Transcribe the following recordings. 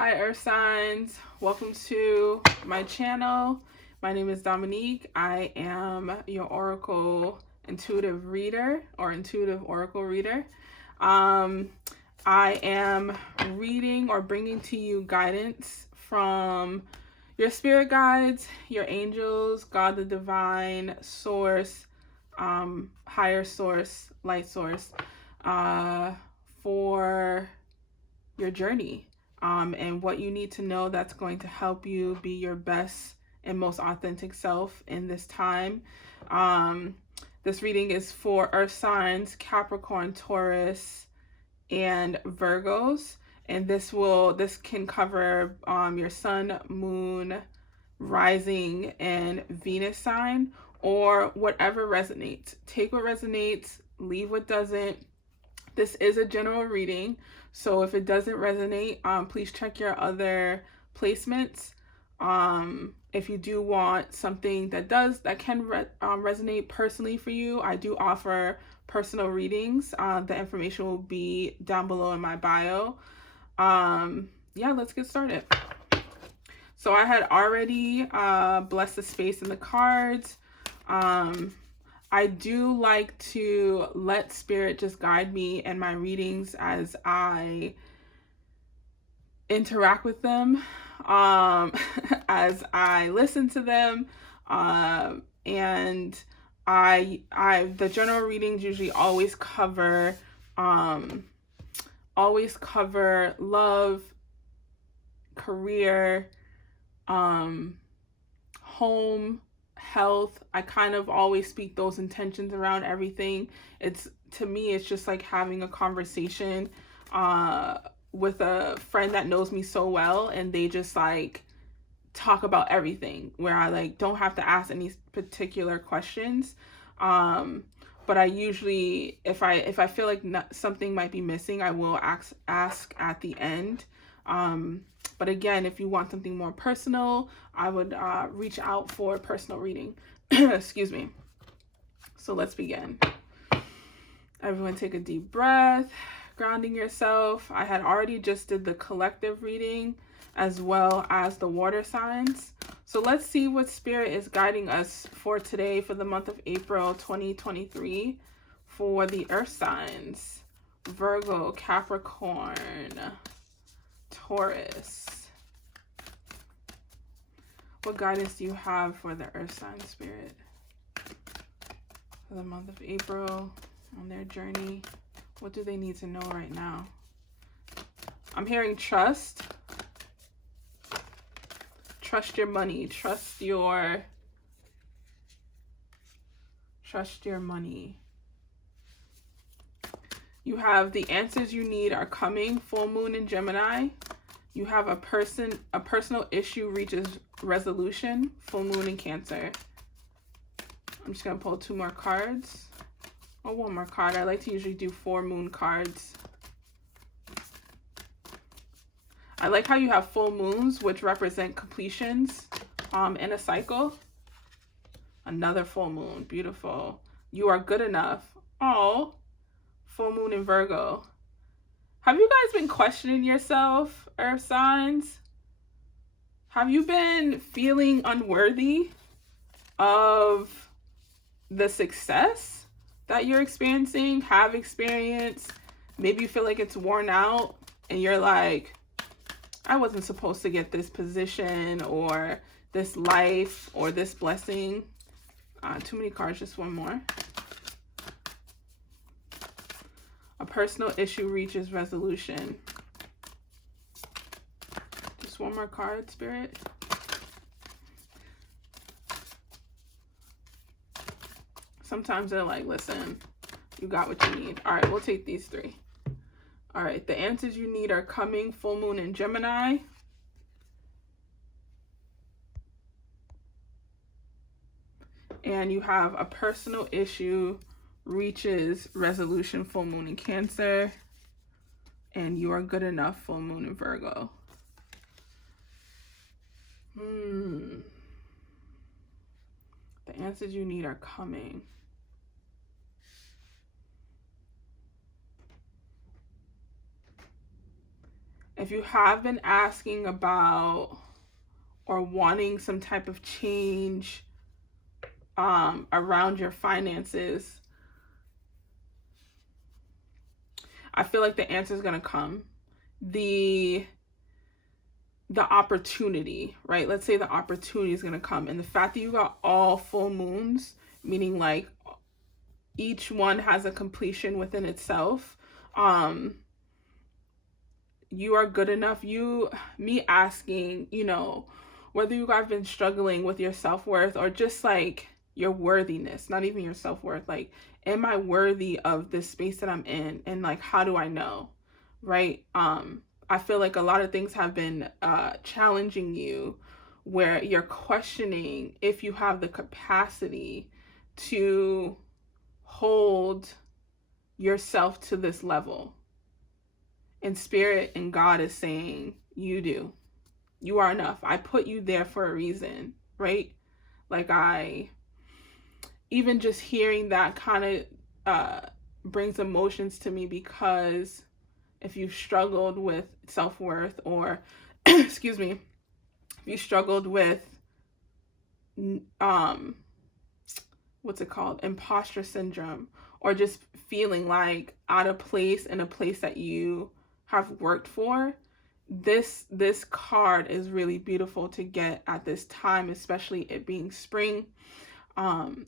Hi Earth Signs, welcome to my channel. My name is Dominique. I am your Oracle Intuitive Reader or Intuitive Oracle Reader. I am reading or bringing to you guidance from your spirit guides, your angels, God the Divine, Source, higher source, light source, for your journey. And what you need to know that's going to help you be your best and most authentic self in this time. This reading is for Earth signs, Capricorn, Taurus, and Virgos. And this can cover your sun, moon, rising, and Venus sign, or whatever resonates. Take what resonates, leave what doesn't. This is a general reading, so if it doesn't resonate, please check your other placements. If you do want something that can resonate personally for you, I do offer personal readings. The information will be down below in my bio. Yeah, let's get started. So I had already blessed the space in the cards. I do like to let spirit just guide me in my readings as I interact with them, as I listen to them, and the general readings usually always cover love, career, home, health. I kind of always speak those intentions around everything. To me, it's just like having a conversation with a friend that knows me so well, and they just like talk about everything, where I like don't have to ask any particular questions. But I usually, if I feel like something might be missing, I will ask at the end. But again, if you want something more personal, I would reach out for a personal reading. Excuse me. So let's begin. Everyone take a deep breath, grounding yourself. I had already just did the collective reading as well as the water signs. So let's see what spirit is guiding us for today, for the month of April 2023, for the earth signs: Virgo, Capricorn, Taurus. What guidance do you have for the earth sign spirit for the month of April on their journey? What do they need to know right now? I'm hearing trust. Trust your money. Trust your money. You have the answers you need are coming. Full moon in Gemini. You have a personal issue reaches resolution. Full moon in Cancer. I'm just going to pull 2 more cards. Or 1 more card. I like to usually do 4 moon cards. I like how you have full moons, which represent completions in a cycle. Another full moon. Beautiful. You are good enough. Oh, full moon in Virgo. Have you guys been questioning yourself, earth signs? Have you been feeling unworthy of the success that you're experiencing, have experienced? Maybe you feel like it's worn out and you're like, I wasn't supposed to get this position or this life or this blessing. Too many cards, just 1 more. A personal issue reaches resolution. Just 1 more card, spirit. Sometimes they're like, listen, you got what you need. All right, we'll take these 3. All right, the answers you need are coming. Full moon in Gemini. And you have a personal issue reaches resolution. Full moon in Cancer. And you are good enough. Full moon in Virgo. The answers you need are coming. If you have been asking about or wanting some type of change around your finances, I feel like the answer is going to come. The opportunity, right? Let's say the opportunity is going to come. And the fact that you got all full moons, meaning like each one has a completion within itself, you are good enough. Me asking, whether you guys have been struggling with your self-worth or just like your worthiness, not even your self-worth, like, am I worthy of this space that I'm in? And like, how do I know? Right? I feel like a lot of things have been challenging you, where you're questioning if you have the capacity to hold yourself to this level. And Spirit and God is saying, you do. You are enough. I put you there for a reason, right? Like, even just hearing that kind of brings emotions to me, because if you've struggled with self-worth, or excuse me, if you struggled with what's it called, imposter syndrome, or just feeling like out of place in a place that you have worked for, this card is really beautiful to get at this time, especially it being spring,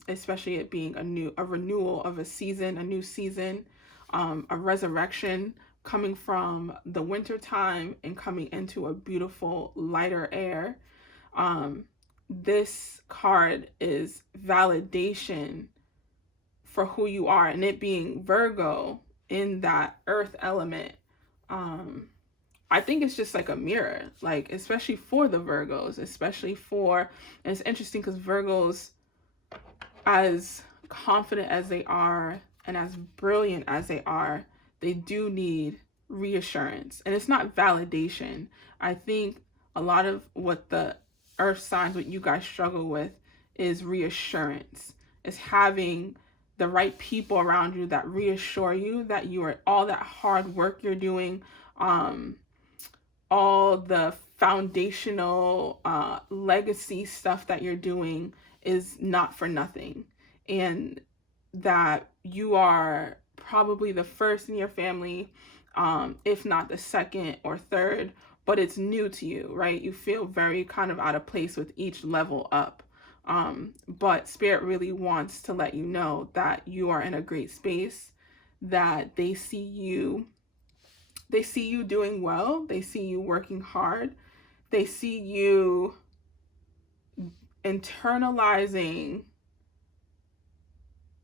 especially it being a renewal of a season, a new season, a resurrection coming from the winter time and coming into a beautiful lighter air. This card is validation for who you are, and it being Virgo in that earth element. I think it's just like a mirror, like, especially for the Virgos, and it's interesting because Virgos, as confident as they are and as brilliant as they are, they do need reassurance. And it's not validation. I think a lot of what the earth signs, what you guys struggle with, is reassurance. It's having the right people around you that reassure you that you are, all that hard work you're doing, all the foundational legacy stuff that you're doing is not for nothing, and that you are probably the first in your family, if not the second or third, but it's new to you, right? You feel very kind of out of place with each level up. But Spirit really wants to let you know that you are in a great space, that they see you doing well. They see you working hard. They see you internalizing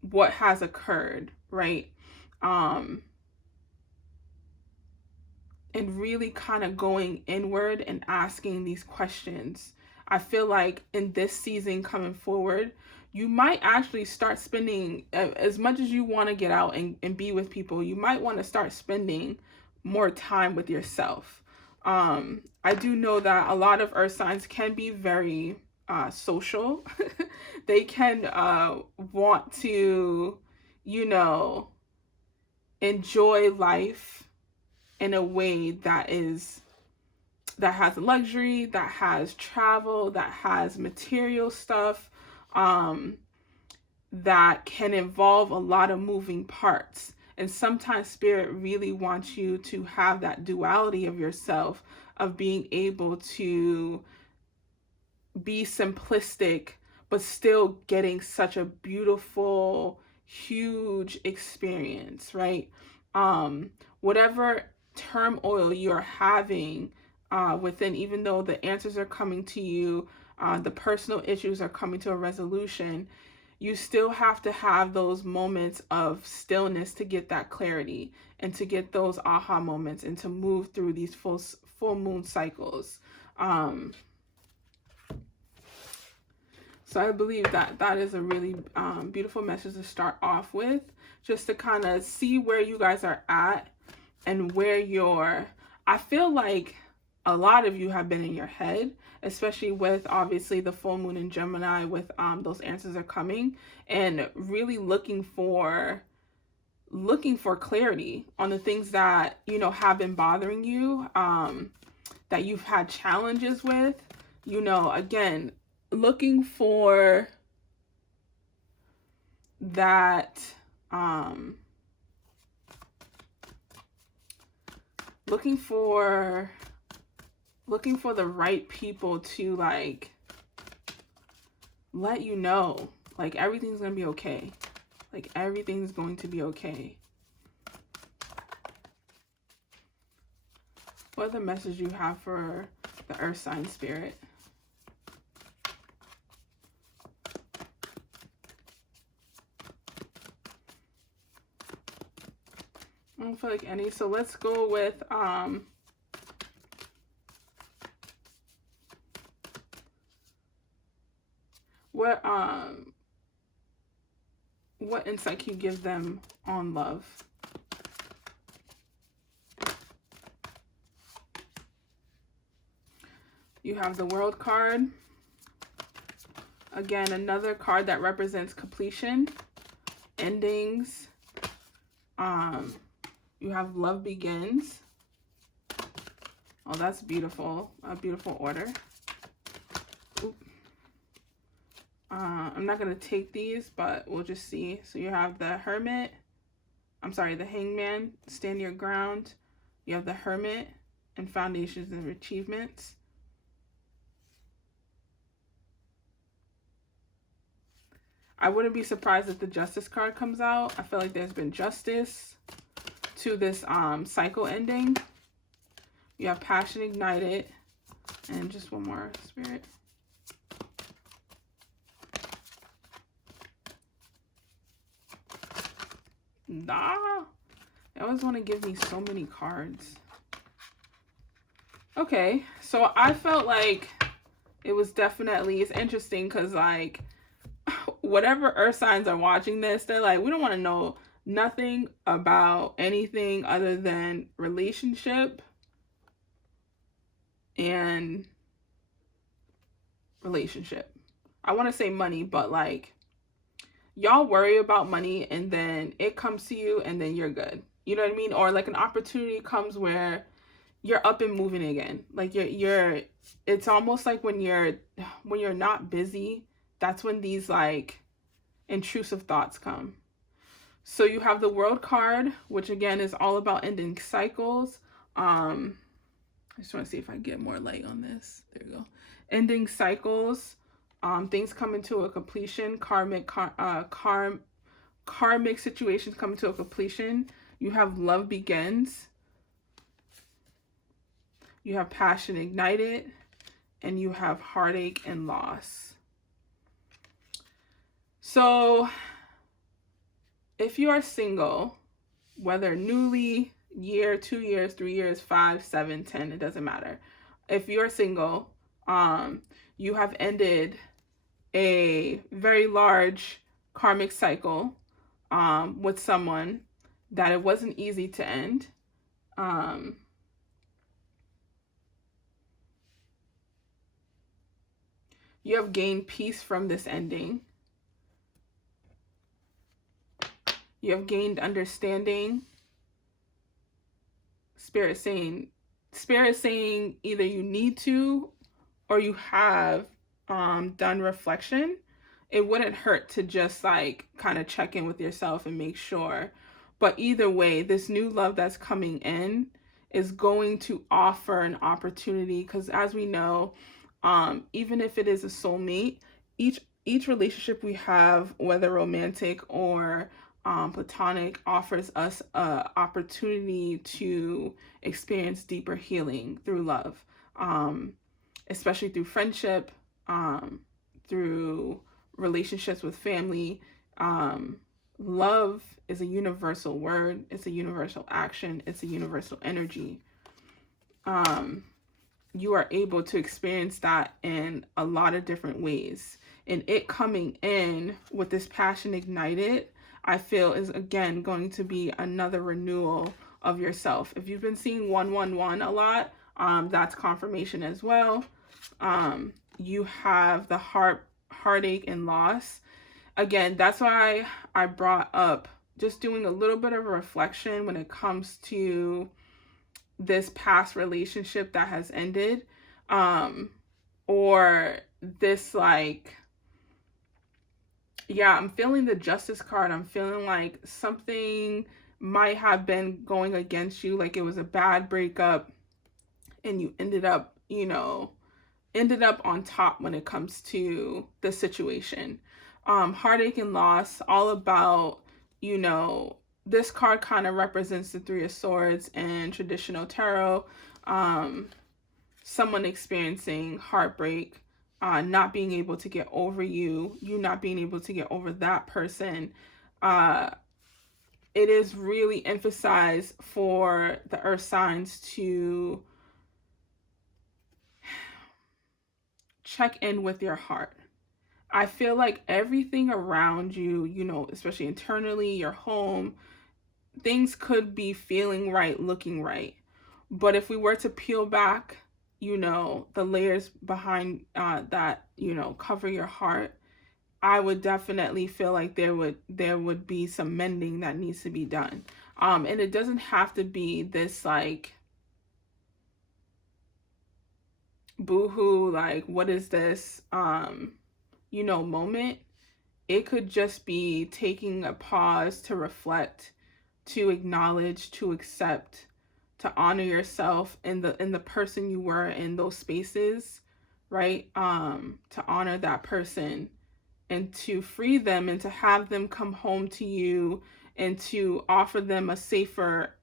what has occurred, right? And really kind of going inward and asking these questions. I feel like in this season coming forward, you might actually start spending, as much as you want to get out and be with people, you might want to start spending more time with yourself. I do know that a lot of earth signs can be very social. They can want to, enjoy life in a way that has luxury, that has travel, that has material stuff, that can involve a lot of moving parts. And sometimes Spirit really wants you to have that duality of yourself, of being able to be simplistic, but still getting such a beautiful, huge experience, right? Whatever turmoil you're having within, even though the answers are coming to you, the personal issues are coming to a resolution, you still have to have those moments of stillness to get that clarity and to get those aha moments and to move through these full moon cycles. So I believe that is a really beautiful message to start off with, just to kind of see where you guys are at and where I feel like a lot of you have been in your head, especially with obviously the full moon in Gemini, with those answers are coming, and really looking for looking for clarity on the things that, you know, have been bothering you, that you've had challenges with, you know, again, looking for that, looking for the right people to like let you know like everything's gonna be okay. Like everything's going to be okay. What are the message you have for the earth sign spirit? I don't feel like any. So let's go with what insight can you give them on love? You have the World card. Again, another card that represents completion, endings. You have love begins. Oh, that's beautiful. A beautiful order. Oop. I'm not going to take these, but we'll just see. So you have the Hermit. I'm sorry, the Hangman. Stand your ground. You have the Hermit and Foundations and Achievements. I wouldn't be surprised if the Justice card comes out. I feel like there's been justice to this cycle ending. You have Passion Ignited. And just one more, Spirit. Nah. They always want to give me so many cards. Okay, so I felt like it was definitely, it's interesting because like whatever earth signs are watching this, they're like, we don't want to know nothing about anything other than relationship and relationship. I want to say money, but like y'all worry about money and then it comes to you and then you're good. You know what I mean? Or like an opportunity comes where you're up and moving again. Like you're it's almost like when you're not busy, that's when these like intrusive thoughts come. So you have the World card, which again is all about ending cycles. I just want to see if I get more light on this. There you go. Ending cycles. Things coming to a completion. Karmic situations coming to a completion. You have love begins. You have passion ignited. And you have heartache and loss. So if you are single, whether newly, year, 2 years, 3 years, 5, 7, 10, it doesn't matter. If you're single, you have ended a very large karmic cycle with someone that it wasn't easy to end. You have gained peace from this ending. You have gained understanding. Spirit saying either you need to or you have done reflection. It wouldn't hurt to just like kind of check in with yourself and make sure. But either way, this new love that's coming in is going to offer an opportunity, because as we know, even if it is a soulmate, each relationship we have, whether romantic or platonic, offers us an opportunity to experience deeper healing through love, especially through friendship, through relationships with family. Love is a universal word. It's a universal action. It's a universal energy. You are able to experience that in a lot of different ways. And it coming in with this passion ignited, I feel is again going to be another renewal of yourself. If you've been seeing 111 a lot, that's confirmation as well. You have the heartache and loss. Again, that's why I brought up just doing a little bit of a reflection when it comes to this past relationship that has ended, or this, like, yeah, I'm feeling the Justice card. I'm feeling like something might have been going against you, like it was a bad breakup and you ended up, ended up on top when it comes to the situation. Heartache and loss, all about, this card kind of represents the Three of Swords and traditional tarot. Someone experiencing heartbreak, not being able to get over you not being able to get over that person. It is really emphasized for the earth signs to check in with your heart. I feel like everything around you, especially internally, your home, things could be feeling right, looking right. But if we were to peel back, the layers behind that, cover your heart, I would definitely feel like there would be some mending that needs to be done. And it doesn't have to be this, like, boohoo, like, what is this, moment. It could just be taking a pause to reflect, to acknowledge, to accept, to honor yourself in the person you were in those spaces, right? To honor that person and to free them and to have them come home to you and to offer them a safer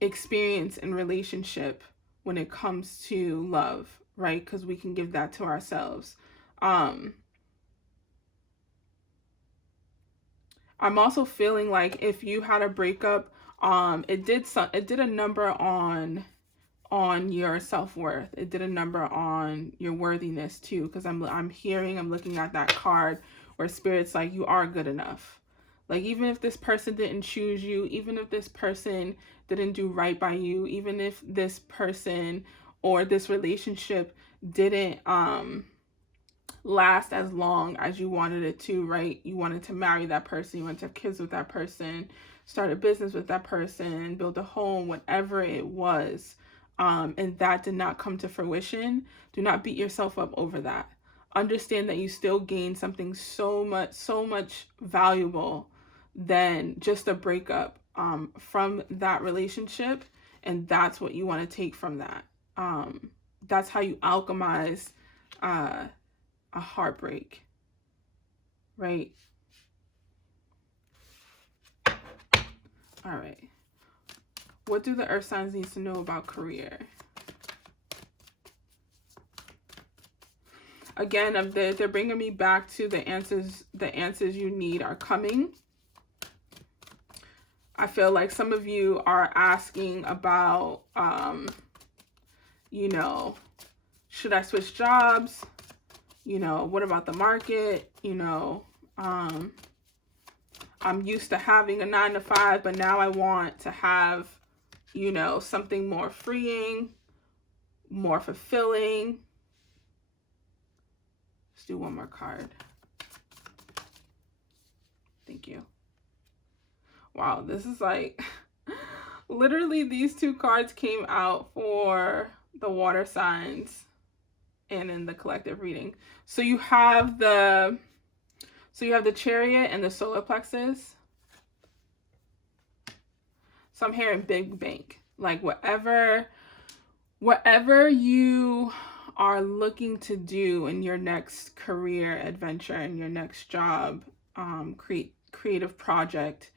experience and relationship when it comes to love, right? Because we can give that to ourselves. I'm also feeling like if you had a breakup, it did a number on your self-worth. It did a number on your worthiness too, because I'm looking at that card where Spirit's like, you are good enough. Like, even if this person didn't choose you, even if this person didn't do right by you, even if this person or this relationship didn't last as long as you wanted it to, right? You wanted to marry that person, you wanted to have kids with that person, start a business with that person, build a home, whatever it was, and that did not come to fruition. Do not beat yourself up over that. Understand that you still gained something so much valuable than just a breakup from that relationship, and that's what you want to take from that. That's how you alchemize a heartbreak, right? All right. What do the earth signs need to know about career? Again, they're bringing me back to the answers. The answers you need are coming. I feel like some of you are asking about, should I switch jobs? What about the market? I'm used to having a 9-to-5, but now I want to have, something more freeing, more fulfilling. Let's do one more card. Thank you. Wow, this is like, literally these two cards came out for the water signs and in the collective reading. So you have the Chariot and the solar plexus. So I'm hearing big bank. Like, whatever you are looking to do in your next career adventure, in your next job, creative project,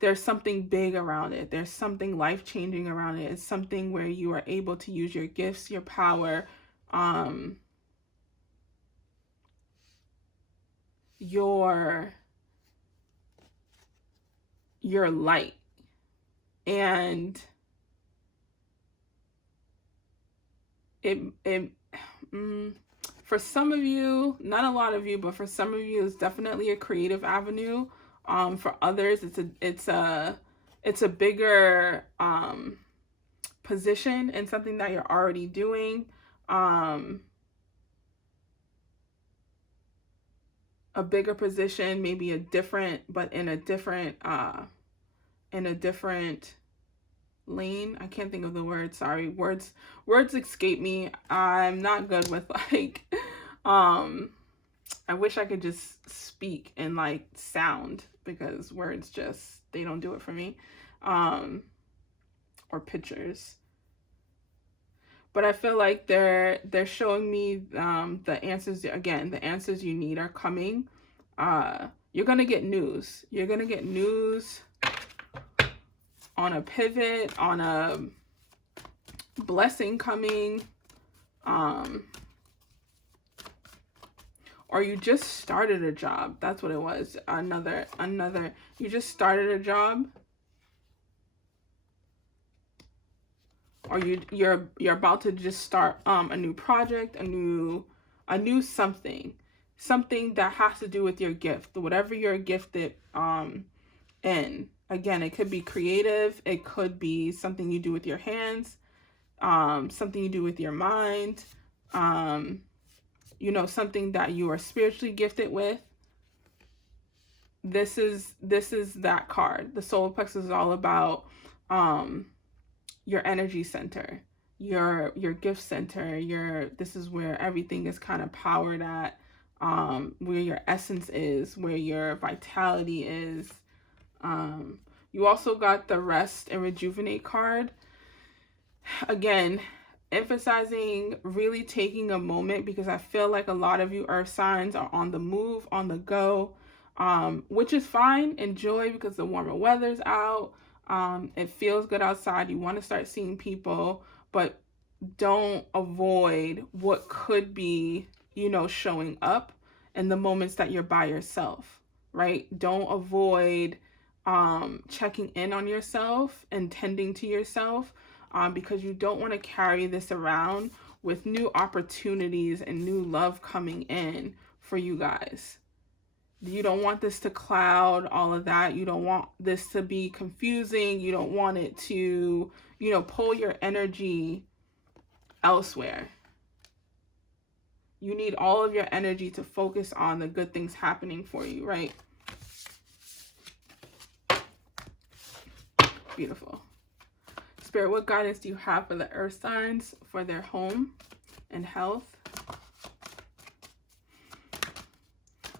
there's something big around it. There's something life-changing around it. It's something where you are able to use your gifts, your power, your light. And for some of you, not a lot of you, but for some of you, it's definitely a creative avenue. For others, it's a bigger position and something that you're already doing. a bigger position, maybe a different, but in a different lane. I can't think of the word. Sorry, words escape me. I'm not good with like I wish I could just speak and like sound, because words just, they don't do it for me. Or pictures. But I feel like they're showing me the answers. Again, the answers you need are coming. You're gonna get news. You're gonna get news on a pivot, on a blessing coming, or you just started a job. That's what it was. Another. You just started a job, or you're about to just start a new project, a new something that has to do with your gift, whatever you're gifted in. Again, it could be creative, it could be something you do with your hands, something you do with your mind, you know, something that you are spiritually gifted with. This is that card. The solar plexus is all about your energy center, your gift center, this is where everything is kind of powered at, where your essence is, where your vitality is. You also got the rest and rejuvenate card. Again, emphasizing really taking a moment, because I feel like a lot of you earth signs are on the move, on the go, which is fine. Enjoy, because the warmer weather's out. It feels good outside. You want to start seeing people, but don't avoid what could be, you know, showing up in the moments that you're by yourself, right? Don't avoid checking in on yourself and tending to yourself, because you don't want to carry this around with new opportunities and new love coming in for you guys. You don't want this to cloud all of that. You don't want this to be confusing. You don't want it to, you know, pull your energy elsewhere. You need all of your energy to focus on the good things happening for you, right? Beautiful. Spirit, what guidance do you have for the earth signs for their home and health?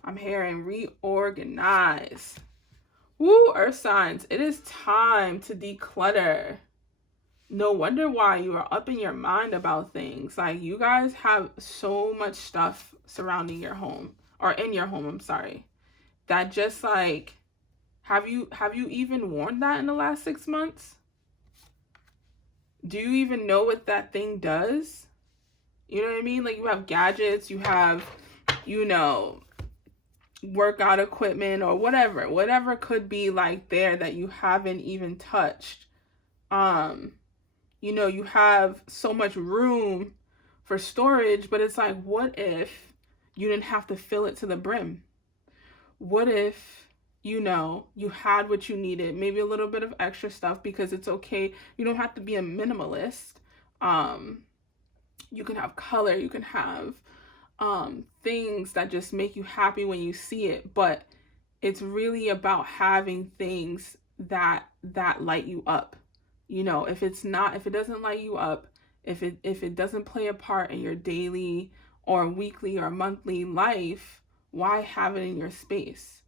I'm hearing reorganize. Woo, earth signs, it is time to declutter. No wonder why you are up in your mind about things. Like, you guys have so much stuff surrounding your home, or in your home, I'm sorry, that just like, have you even worn that in the last 6 months? Do you even know what that thing does? You know what I mean? Like, you have gadgets, you have, you know, workout equipment, or whatever could be like there that you haven't even touched. You know, you have so much room for storage, but it's like, what if you didn't have to fill it to the brim? What if, you know, you had what you needed, maybe a little bit of extra stuff, because it's okay. You don't have to be a minimalist. You can have color, you can have things that just make you happy when you see it, but it's really about having things that light you up. You know, if it doesn't light you up, if it doesn't play a part in your daily or weekly or monthly life, why have it in your space?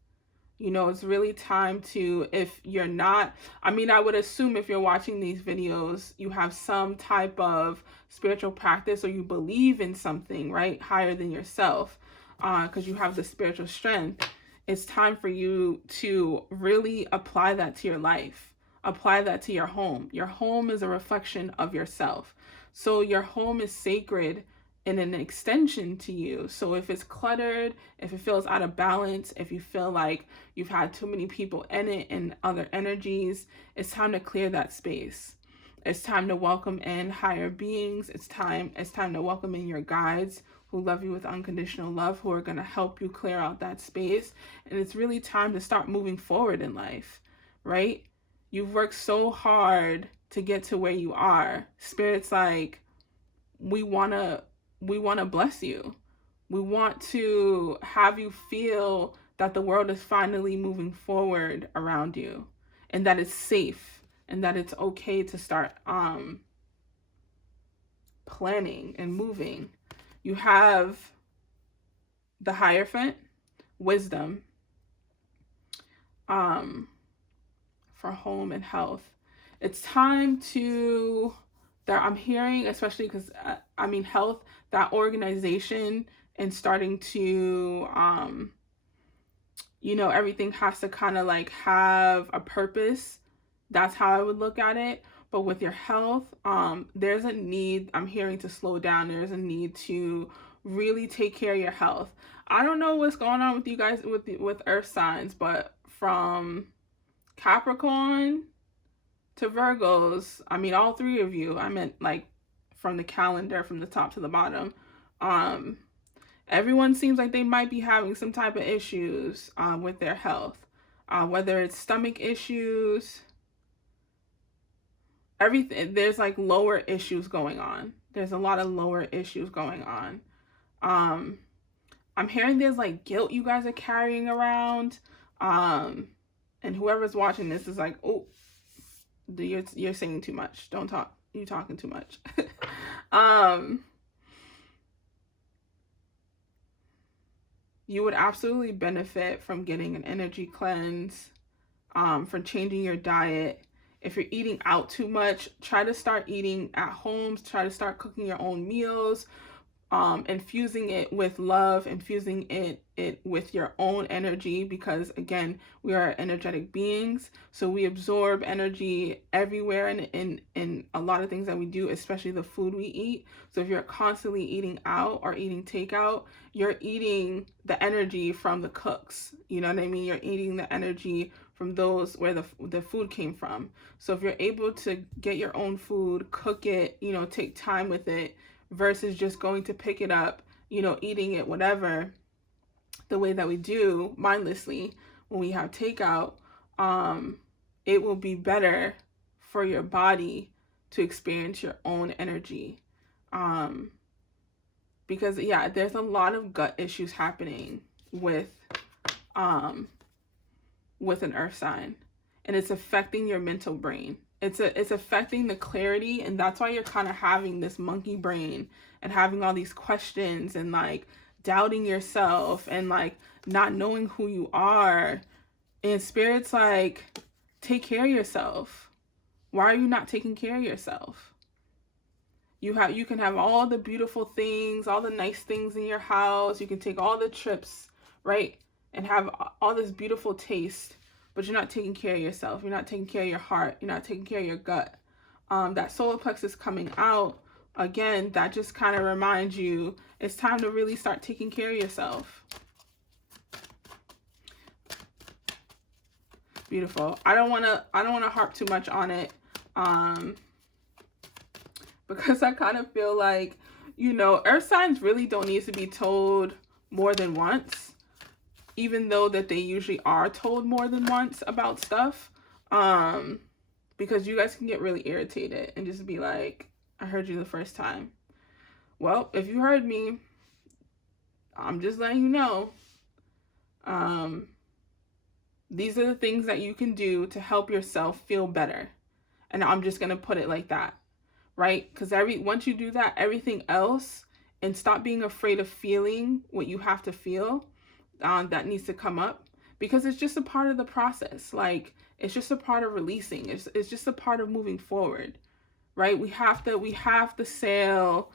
You know, it's really time to, if you're not, I mean, I would assume if you're watching these videos, you have some type of spiritual practice, or you believe in something, right, higher than yourself, because you have the spiritual strength. It's time for you to really apply that to your life. Apply that to your home. Your home is a reflection of yourself. So your home is sacred and an extension to you. So if it's cluttered, if it feels out of balance, if you feel like you've had too many people in it and other energies, it's time to clear that space. It's time to welcome in higher beings. It's time to welcome in your guides who love you with unconditional love, who are going to help you clear out that space. And it's really time to start moving forward in life, right? You've worked so hard to get to where you are. Spirit's like, we want to bless you. We want to have you feel that the world is finally moving forward around you, and that it's safe, and that it's okay to start planning and moving. You have the Hierophant, wisdom, for home and health. It's time to, that I'm hearing, especially because health, that organization, and starting to everything has to kind of like have a purpose. That's how I would look at it. But with your health, there's a need, I'm hearing, to slow down. There's a need to really take care of your health. I don't know what's going on with you guys with earth signs, but from Capricorn to Virgos, all three of you, I meant like from the calendar, from the top to the bottom, everyone seems like they might be having some type of issues with their health, whether it's stomach issues, everything. There's like lower issues going on. There's a lot of lower issues going on. I'm hearing there's like guilt you guys are carrying around, and whoever's watching this is like, oh, you're saying too much. Don't talk. You're talking too much. You would absolutely benefit from getting an energy cleanse, from changing your diet. If you're eating out too much, try to start eating at home. Try to start cooking your own meals, infusing it with love, infusing it with your own energy, because again, we are energetic beings, so we absorb energy everywhere in a lot of things that we do, especially the food we eat. So if you're constantly eating out or eating takeout, you're eating the energy from the cooks, you know what I mean? You're eating the energy from those where the food came from. So if you're able to get your own food, cook it, take time with it, versus just going to pick it up, eating it, whatever, the way that we do mindlessly when we have takeout, it will be better for your body to experience your own energy. Because there's a lot of gut issues happening with an earth sign, and it's affecting your mental brain. It's affecting the clarity, and that's why you're kind of having this monkey brain and having all these questions and like doubting yourself and like not knowing who you are. And Spirit's like, take care of yourself. Why are you not taking care of yourself? You can have all the beautiful things, all the nice things in your house. You can take all the trips, right? And have all this beautiful taste, but you're not taking care of yourself. You're not taking care of your heart. You're not taking care of your gut. That solar plexus coming out, again, that just kind of reminds you it's time to really start taking care of yourself. Beautiful. I don't want to harp too much on it, because I kind of feel like, earth signs really don't need to be told more than once, even though that they usually are told more than once about stuff, because you guys can get really irritated and just be like, I heard you the first time. Well, if you heard me, I'm just letting you know, these are the things that you can do to help yourself feel better. And I'm just going to put it like that, right? Because once you do that, everything else, and stop being afraid of feeling what you have to feel, that needs to come up, because it's just a part of the process. Like, it's just a part of releasing. It's just a part of moving forward, right? We have to sail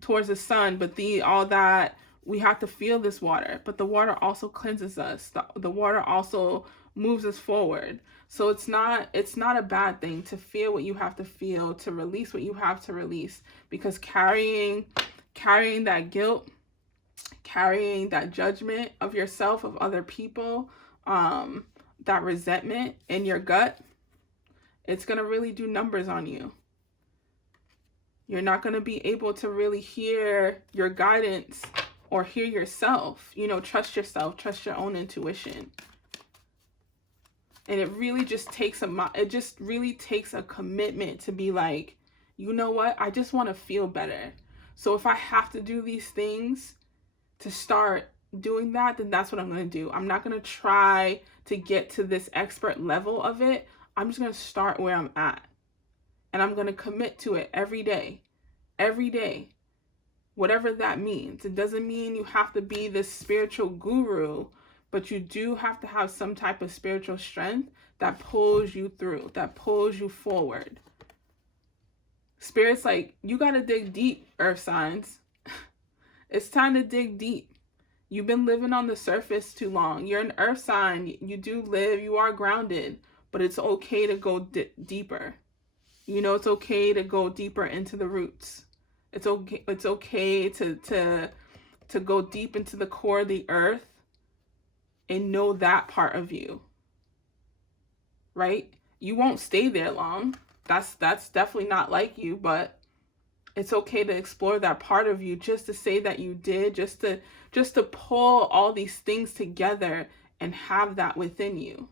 towards the sun, but all that, we have to feel this water, but the water also cleanses us. The water also moves us forward. So it's not a bad thing to feel what you have to feel, to release what you have to release, because carrying that guilt, carrying that judgment of yourself, of other people, that resentment in your gut, it's going to really do numbers on you. You're not going to be able to really hear your guidance or hear yourself. Trust yourself, trust your own intuition. And it really just takes a commitment to be like, you know what? I just want to feel better. So if I have to do these things to start doing that, then that's what I'm going to do. I'm not going to try to get to this expert level of it. I'm just going to start where I'm at. And I'm going to commit to it every day. Every day. Whatever that means. It doesn't mean you have to be this spiritual guru, but you do have to have some type of spiritual strength that pulls you through, that pulls you forward. Spirit's like, you got to dig deep, earth signs. It's time to dig deep. You've been living on the surface too long. You're an earth sign. You do live, you are grounded, but it's okay to go deeper. You know, it's okay to go deeper into the roots. It's okay to go deep into the core of the earth and know that part of you. Right? You won't stay there long. That's definitely not like you, but it's okay to explore that part of you, just to say that you did, just to pull all these things together and have that within you.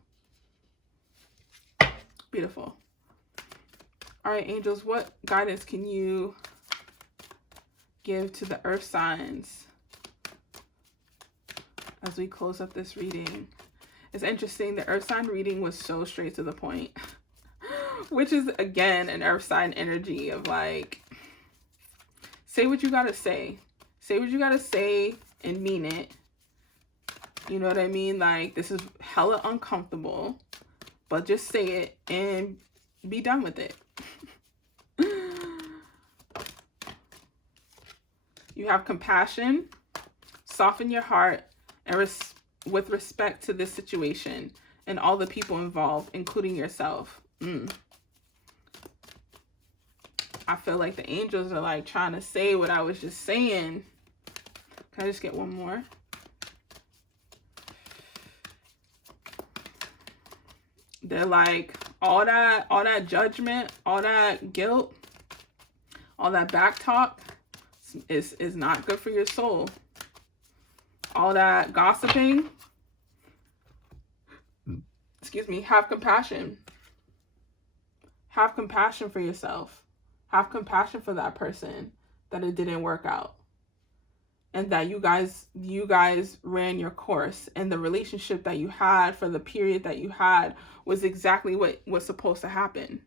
Beautiful. All right, angels, what guidance can you give to the earth signs as we close up this reading? It's interesting, the earth sign reading was so straight to the point, which is, again, an earth sign energy of like, say what you gotta say. Say what you gotta say and mean it. You know what I mean? Like, this is hella uncomfortable, but just say it and be done with it. You have compassion, soften your heart, and with respect to this situation and all the people involved, including yourself. I feel like the angels are like trying to say what I was just saying. Can I just get one more? They're like, all that judgment, all that guilt, all that back talk is not good for your soul. All that gossiping, excuse me, have compassion. Have compassion for yourself. Have compassion for that person that it didn't work out. And that you guys ran your course, and the relationship that you had for the period that you had was exactly what was supposed to happen.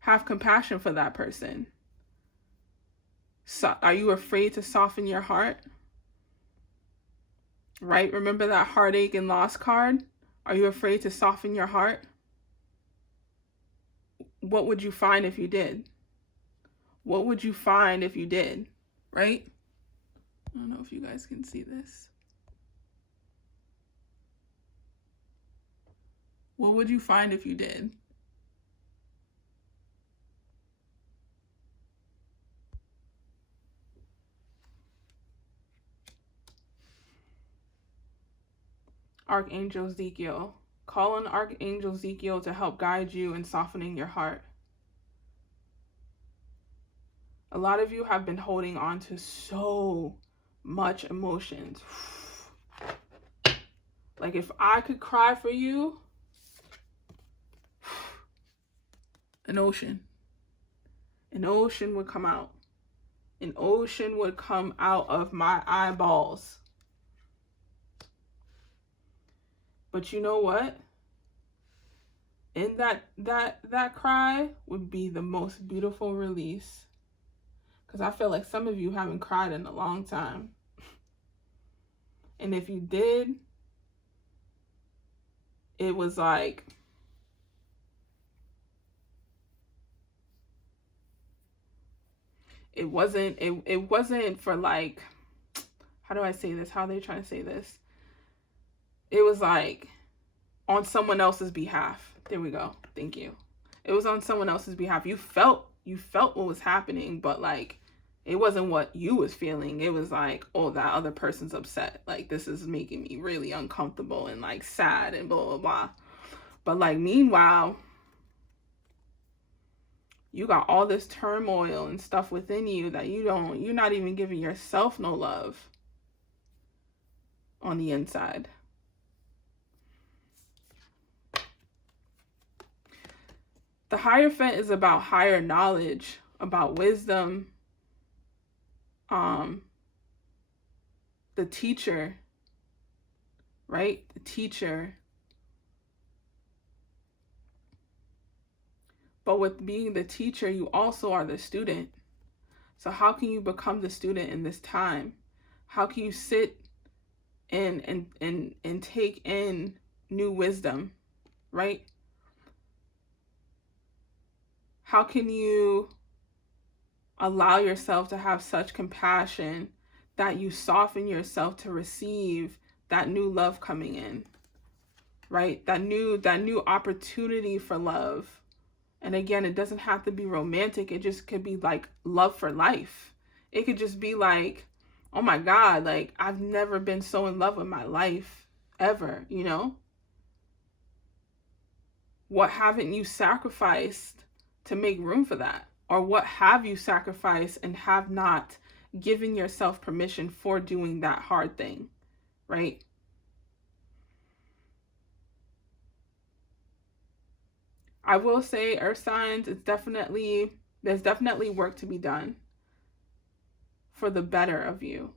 Have compassion for that person. So, are you afraid to soften your heart? Right? Remember that heartache and loss card? Are you afraid to soften your heart? What would you find if you did? What would you find if you did? Right? I don't know if you guys can see this. What would you find if you did? Archangel Ezekiel. Call on Archangel Ezekiel to help guide you in softening your heart. A lot of you have been holding on to so much emotions. Like, if I could cry for you, an ocean would come out. An ocean would come out of my eyeballs. But you know what? In that cry would be the most beautiful release. Because I feel like some of you haven't cried in a long time. And if you did, it was like, it wasn't for like, how do I say this? How are they trying to say this? It was like on someone else's behalf. There we go. Thank you. It was on someone else's behalf. You felt what was happening, but like, it wasn't what you was feeling. It was like, oh, that other person's upset. Like, this is making me really uncomfortable and like sad and blah, blah, blah. But like, meanwhile, you got all this turmoil and stuff within you that you're not even giving yourself no love on the inside. The Hierophant is about higher knowledge, about wisdom, um the teacher, right? The teacher. But with being the teacher, you also are the student. So how can you become the student in this time? How can you sit and take in new wisdom, right? How can you allow yourself to have such compassion that you soften yourself to receive that new love coming in, right? That new opportunity for love. And again, it doesn't have to be romantic. It just could be like love for life. It could just be like, oh my God, like I've never been so in love with my life ever, you know? What haven't you sacrificed to make room for that? Or what have you sacrificed and have not given yourself permission for doing that hard thing, right? I will say, earth signs, there's definitely work to be done for the better of you.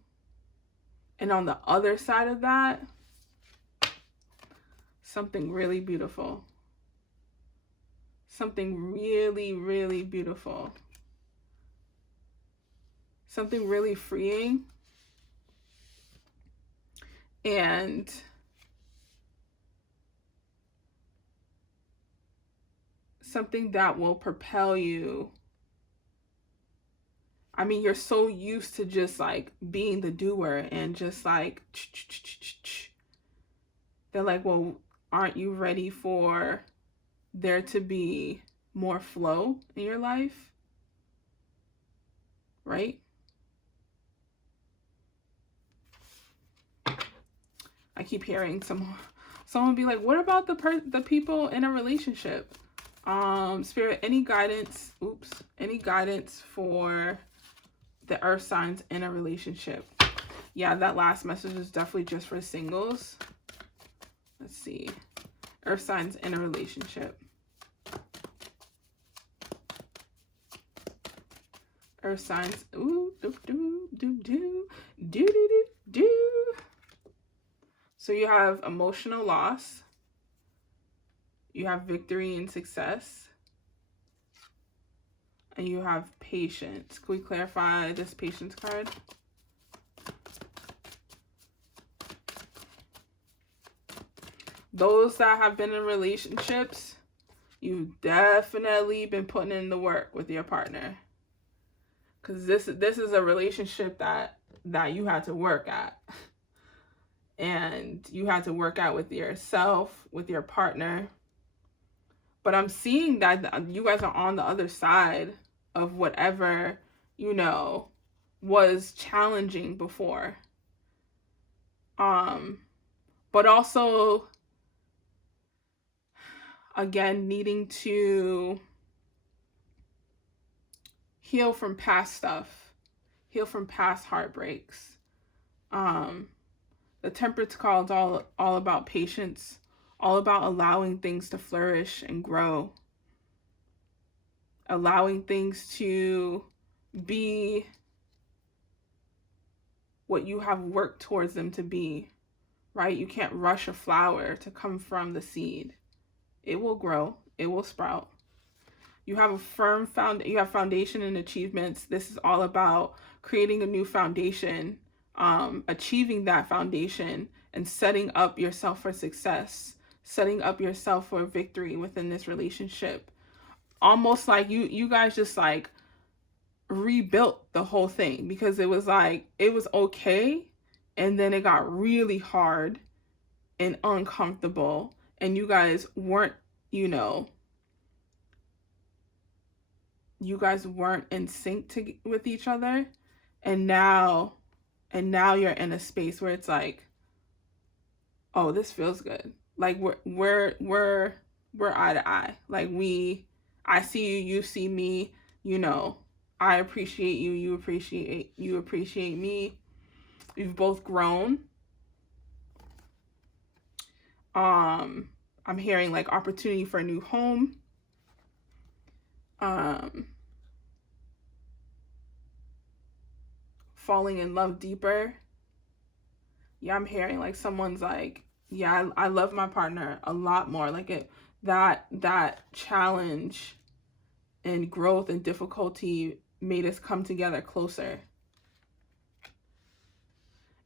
And on the other side of that, something really beautiful. Something really, really beautiful. Something really freeing. And something that will propel you. I mean, you're so used to just like being the doer and just like, they're like, well, aren't you ready for there to be more flow in your life? Right? I keep hearing someone be like, what about the people in a relationship? Spirit, any guidance for the earth signs in a relationship? Yeah, that last message is definitely just for singles. Let's see. Earth signs in a relationship. Earth signs. Ooh, do do do do do do do. So you have emotional loss. You have victory and success. And you have patience. Can we clarify this patience card? Those that have been in relationships, you've definitely been putting in the work with your partner. Because this is a relationship that you had to work at. And you had to work out with yourself, with your partner. But I'm seeing that you guys are on the other side of whatever, you know, was challenging before. But also, again, needing to heal from past stuff, heal from past heartbreaks. The Temperance card is all about patience, all about allowing things to flourish and grow, allowing things to be what you have worked towards them to be, right? You can't rush a flower to come from the seed. It will grow, it will sprout. You have a firm foundation and achievements. This is all about creating a new foundation, achieving that foundation and setting up yourself for success, setting up yourself for victory within this relationship. Almost like you guys just like rebuilt the whole thing, because it was like, it was okay. And then it got really hard and uncomfortable. And you guys weren't, in sync with each other. And now you're in a space where it's like, oh, this feels good. Like we're eye to eye. Like I see you, you see me, I appreciate you, you appreciate me. We've both grown. I'm hearing like opportunity for a new home. falling in love deeper. Yeah, I'm hearing like someone's like, yeah, I love my partner a lot more. Like that challenge and growth and difficulty made us come together closer.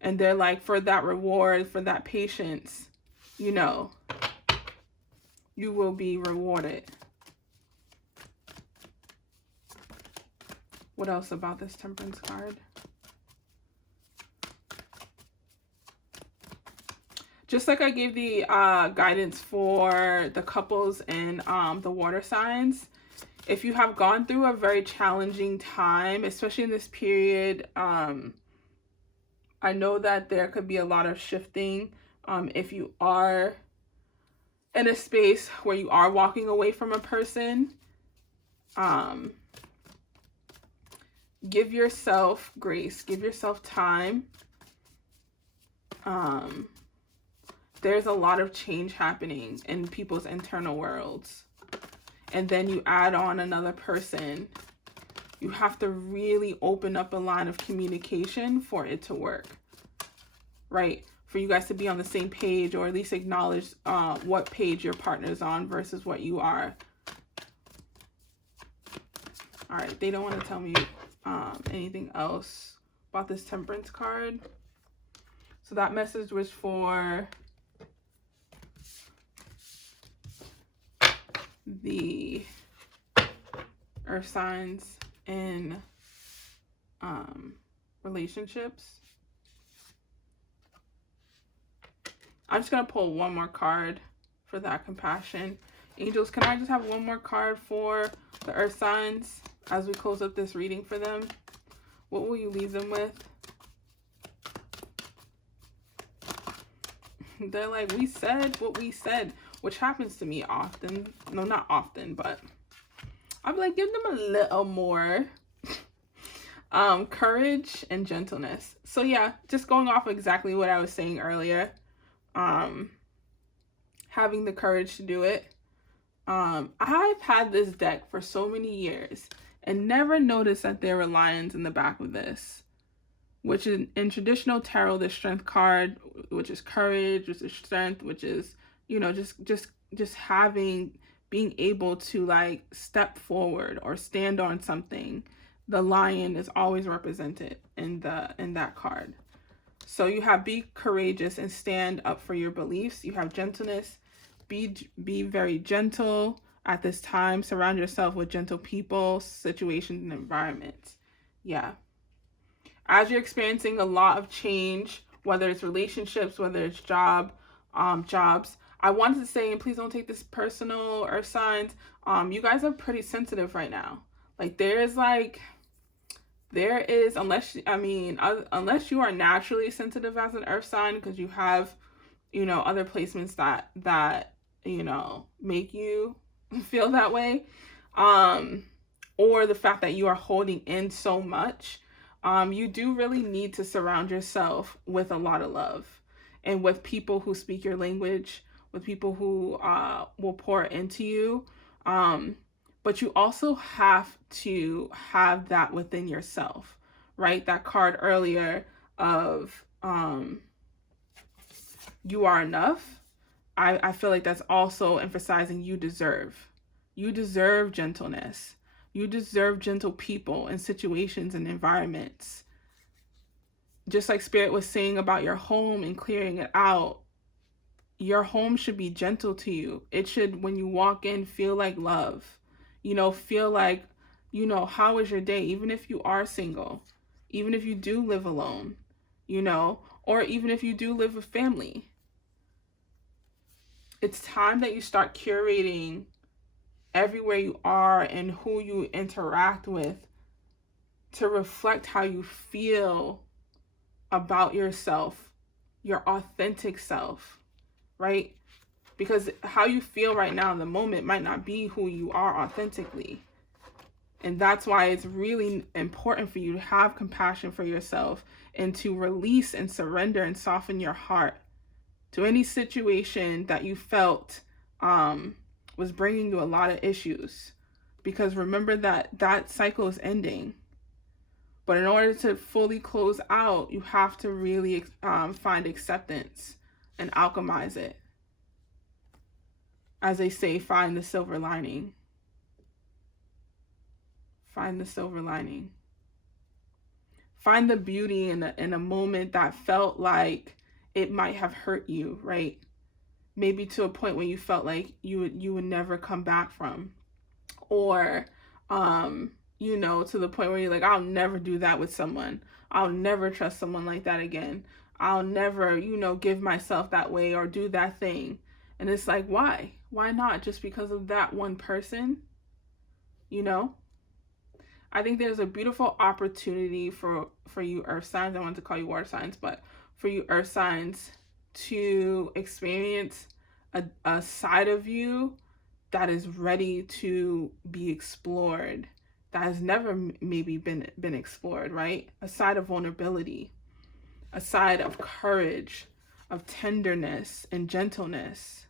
And they're like, for that reward, for that patience, you know, you will be rewarded. What else about this Temperance card? Just like I gave the guidance for the couples and the water signs, if you have gone through a very challenging time, especially in this period, I know that there could be a lot of shifting. If you are in a space where you are walking away from a person, give yourself grace, give yourself time. There's a lot of change happening in people's internal worlds. And then you add on another person. You have to really open up a line of communication for it to work, right? For you guys to be on the same page, or at least acknowledge what page your partner's on versus what you are. All right, they don't want to tell me anything else about this Temperance card. So that message was for the earth signs in relationships. I'm just going to pull one more card for that compassion. Angels, can I just have one more card for the earth signs as we close up this reading for them? What will you leave them with? They're like, we said what we said, which happens to me often. No, not often, but I'm like, give them a little more courage and gentleness. So yeah, just going off exactly what I was saying earlier, having the courage to do it. I've had this deck for so many years and never noticed that there were lions in the back of this, which is in traditional tarot, the strength card, which is courage, which is strength, which is, you know, just being able to like step forward or stand on something. The lion is always represented in that card. So you have be courageous and stand up for your beliefs. You have gentleness. Be very gentle at this time. Surround yourself with gentle people, situations, and environments. Yeah. As you're experiencing a lot of change, whether it's relationships, whether it's jobs, I wanted to say, and please don't take this personal, earth signs, you guys are pretty sensitive right now. Like unless you are naturally sensitive as an earth sign, because you have, you know, other placements that you know, make you feel that way, or the fact that you are holding in so much, you do really need to surround yourself with a lot of love and with people who speak your language, with people who will pour into you. But you also have to have that within yourself, right? That card earlier of you are enough. I feel like that's also emphasizing you deserve gentleness. You deserve gentle people and situations and environments. Just like Spirit was saying about your home and clearing it out, your home should be gentle to you. It should, when you walk in, feel like love. You know, feel like, you know, how is your day? Even if you are single, even if you do live alone, you know, or even if you do live with family. It's time that you start curating everywhere you are and who you interact with to reflect how you feel about yourself, your authentic self, right? Because how you feel right now in the moment might not be who you are authentically. And that's why it's really important for you to have compassion for yourself and to release and surrender and soften your heart to any situation that you felt was bringing you a lot of issues. Because remember that cycle is ending. But in order to fully close out, you have to really find acceptance and alchemize it. As they say, find the silver lining. Find the silver lining. Find the beauty in a moment that felt like it might have hurt you, right? Maybe to a point where you felt like you would never come back from. Or, you know, to the point where you're like, I'll never do that with someone. I'll never trust someone like that again. I'll never, you know, give myself that way or do that thing. And it's like, why? Why not? Just because of that one person? You know? I think there's a beautiful opportunity for you earth signs. I want to call you water signs, but for you earth signs to experience a side of you that is ready to be explored, that has never maybe been explored, right? A side of vulnerability, a side of courage, of tenderness and gentleness.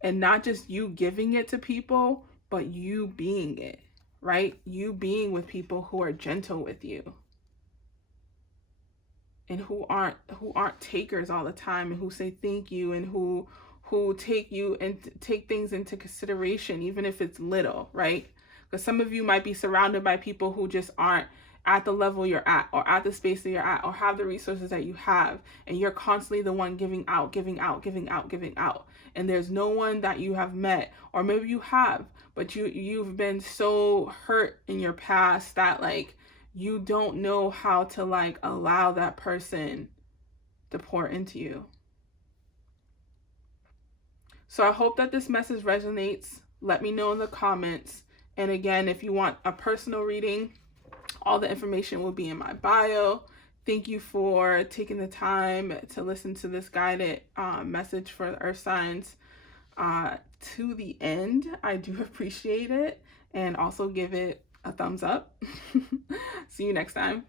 And not just you giving it to people, but you being it, right? You being with people who are gentle with you. And who aren't takers all the time, and who say thank you, and who take you and take things into consideration, even if it's little, right? Because some of you might be surrounded by people who just aren't at the level you're at, or at the space that you're at, or have the resources that you have, and you're constantly the one giving out. And there's no one that you have met, or maybe you have, but you've been so hurt in your past that like you don't know how to like allow that person to pour into you. So I hope that this message resonates. Let me know in the comments. And again, if you want a personal reading, all the information will be in my bio. Thank you for taking the time to listen to this guided message for the earth signs to the end. I do appreciate it. And also give it a thumbs up. See you next time.